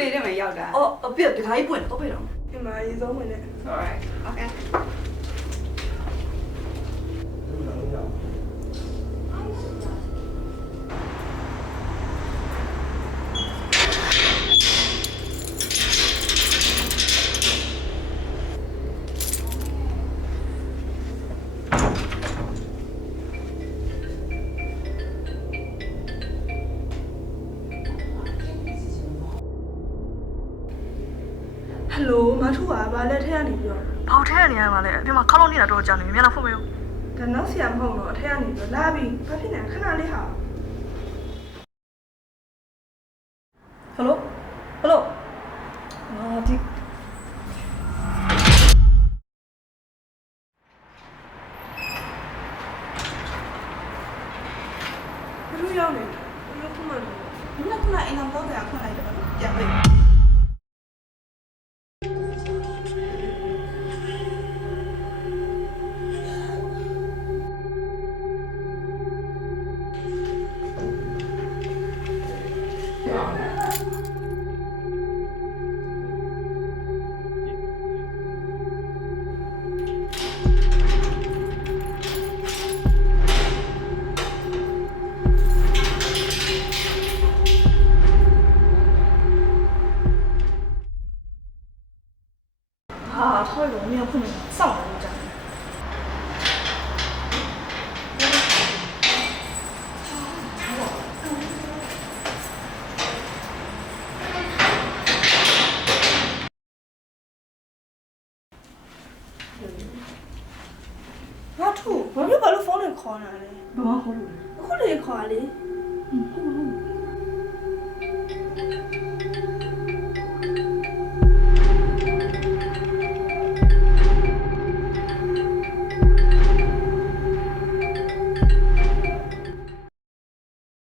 လေးနဲ့မရောက်တာ အော်ပြတခါကြီးပွင့်တော့ပြေတော့ ဒီမှာရေဆုံးဝင်နေ alright okay ဟယ်လိုမထူပါဗာလက်ထက်ကနေပြီးတော့ ဘောက်ထဲကနေရမှာလေအပြင်မှာခေါင်းလုံးနေတာတော့ကြာနေပြီမျက်နှာဖွင့်မရော ဒါနောက်ဆရာမဟုတ်တော့အထက်ကနေပြီးတော့လာပြီးဘာဖြစ်နေခဏလေးဟာ ဟယ်လိုအာဒီ ဘယ်လိုရောက်နေလဲဘယ်လိုခုမှန်းလဲ ခုနအိမ်အောင်တော့ကြာခွင့်လိုက်တော့ပြန်ပြီ